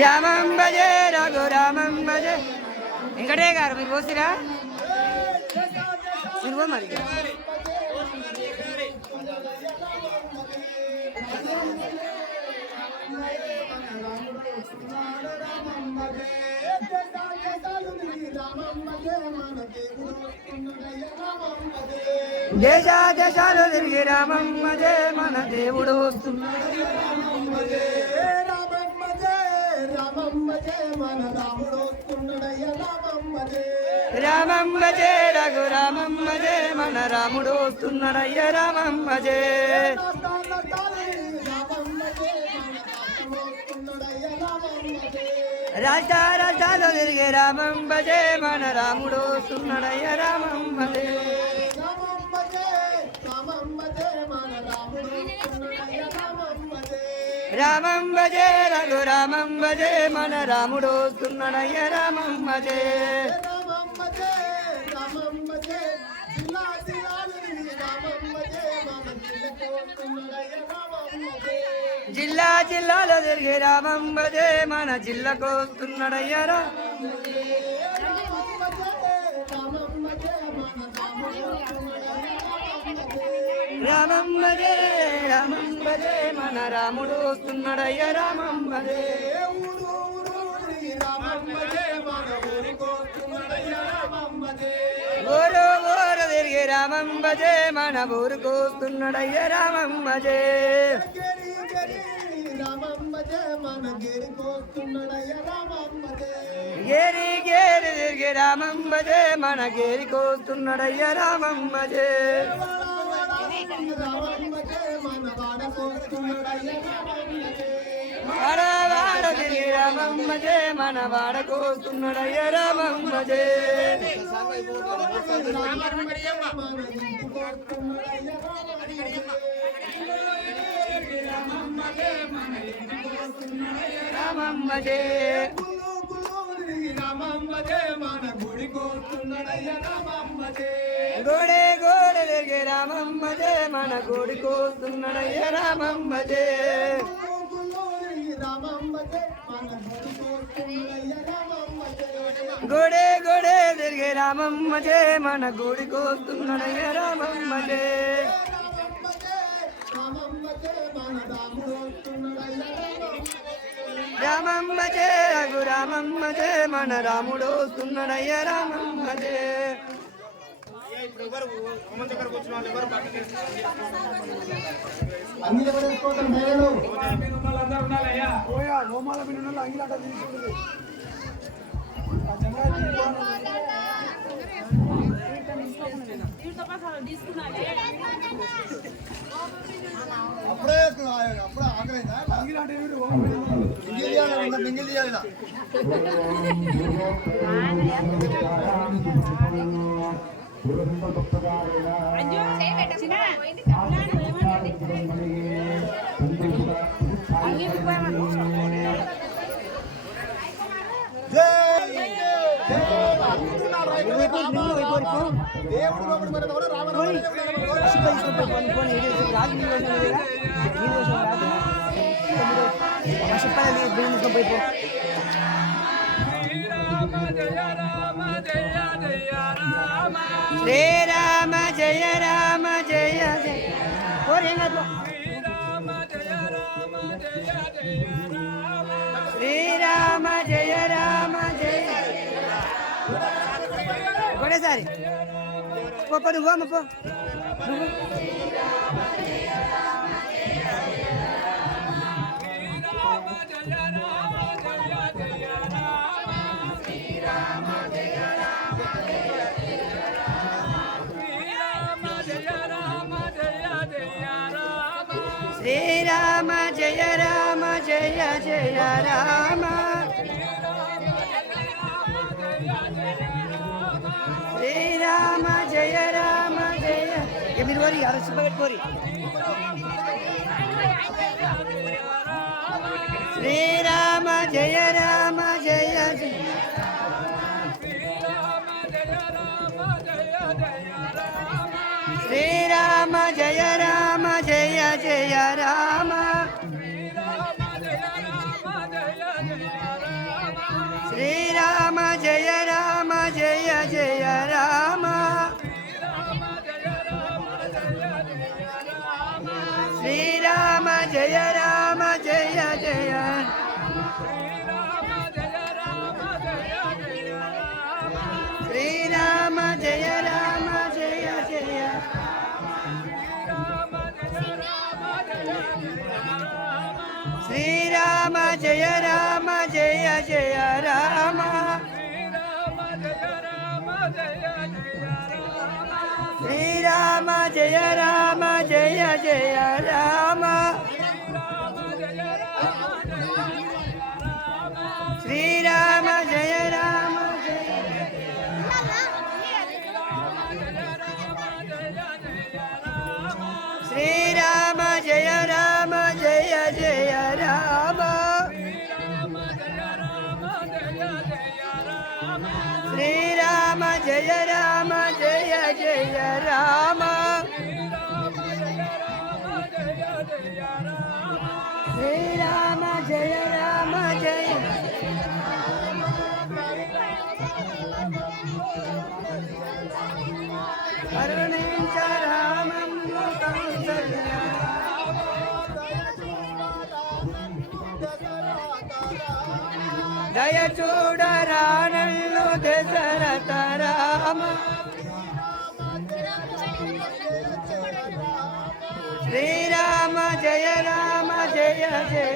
రామం భజే రఘురామం భజే వెంకటే గారు మీరు పోసిరా మీరు పో మరి దేశ దేశాలు తిరిగి రామం భజే మన దేవుడు వస్తున్నాడు రామం భజే రఘురామం భజే మన రాముడు వస్తున్నాడయ్య రామం భజే రాష్ట్ర రాష్ట్రాలు తిరిగి రామం భజే మన రాముడు వస్తున్నాడయ్య రామం భజే రామం భజే రఘురామం భజే మన రాముడు వస్తున్నాడయ్య రామం భజే జిల్లా జిల్లాలో తిరిగి రామం భజే మన జిల్లాకు వస్తున్నాడయ్య రామం భజే రామం భజే మన రాముడు వస్తున్నాడయ్య రామం భజే ఊరు ఊరు తిరిగి రామం భజే మన ఊరుకు వస్తున్నాడయ్య రామం భజే గేరి గేరి తిరిగి రామం భజే మన గేరికి వస్తున్నాడయ్య రామం భజే వాడ వాడ తిరిగి రామం భజే మన వాడకు వస్తున్నాడయ్య రామం భజే రామం భజే గోడే గోడే తిరిగి రామం భజే మన గుడికి వస్తున్నాడయ్య రామం భజే గోడే గోడే తిరిగి రామం భజే మన గుడికి వస్తున్నాడయ్య రామం భజే రామం భజే రఘురామం భజే మన రాముడు వస్తున్నాడయ్య రామం భజే అప్పుడే అప్పుడే ఆకలిందా మింగిల్ తీయాలి శ్రీరామ జయ రామ జయ జయ శ్రీరామ జయ రామ జయ ఒకటేసారి నువ్వు పో శ్రీరామ జయ రామ జయ జయ రామ శ్రీరామ జయ రామ జయ మీరు వరి అరసిపోయి శ్రీరామ జయ రామ జయ జయ శ్రీరామ జయ రామ జయ జయ రామ శ్రీరామ జయ రామ జయ జయ శ్రీరామ జయ రామ జయ జయ రామ శ్రీరామ జయ రామ జయ జయ రామ శ్రీరామ జయ రామ శ్రీరామ జయ రామ జయ జయ రామ శ్రీరామ జయ రామ జయ జయ రామ శ్రీరామ జయ రామ జయ కరుణించ రామం కౌసల్యా దయ చూడరానల్లు దశరథ రామ శ్రీరామ జయ రామ జయ జయ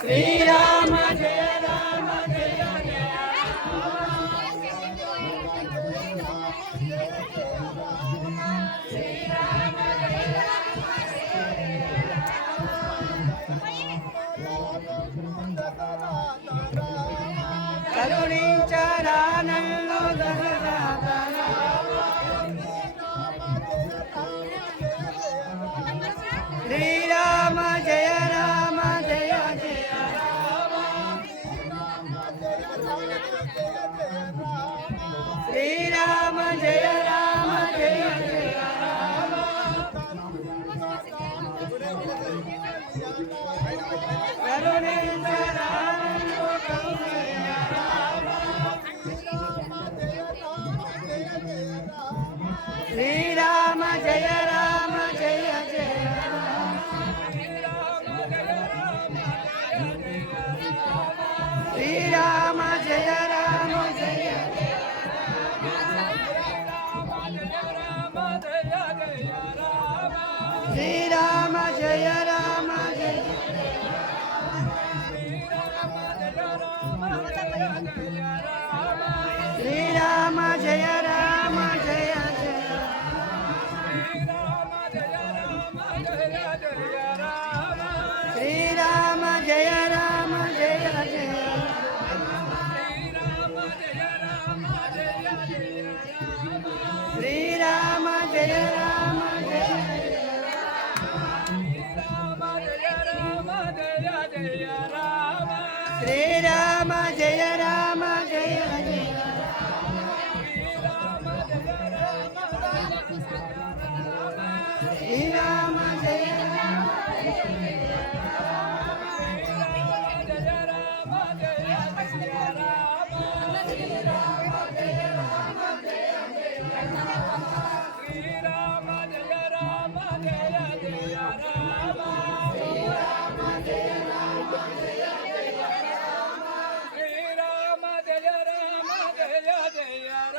శ్రీరామ జయ రామ జయ కరుణించరానల్లు దశరథ శ్రీరామ జయ రామ జయ జయ శ్రీరామ జయ రామ జయ జయ కరుణించరానల్లు కౌసల్యా శ్రీరామ జయ రామ జయ జయ శ్రీరామ జయ రామ జయ శ్రీరామ జయ రామ జయ శ్రీరామ జయ రామ జయ జయ శ్రీరామ జయ రామ జయ జయ శ్రీరామ జయ రామ జయ శ్రీరామ జయ రామ జయ జయ శ్రీరామ జయ శ్రీరామ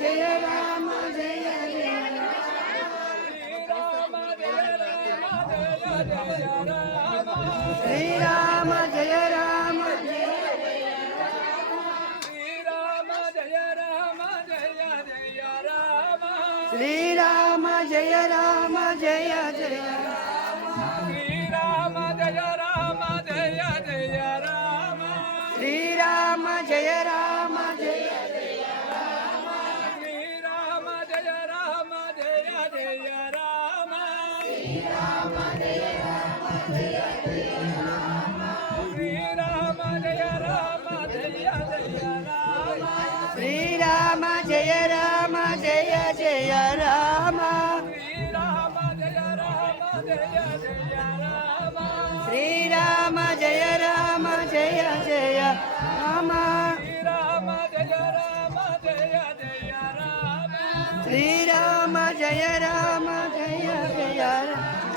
జయ రామ జయ జయ శ్రీరామ జయ రామ జయ శ్రీరామ జయ రామ జయ జయ శ్రీరామ జయ రామ జయ శ్రీరామ జయ రామ జయ జయ రామ శ్రీరామ జయ రామ రామ జయ రామ జయ జయ రామ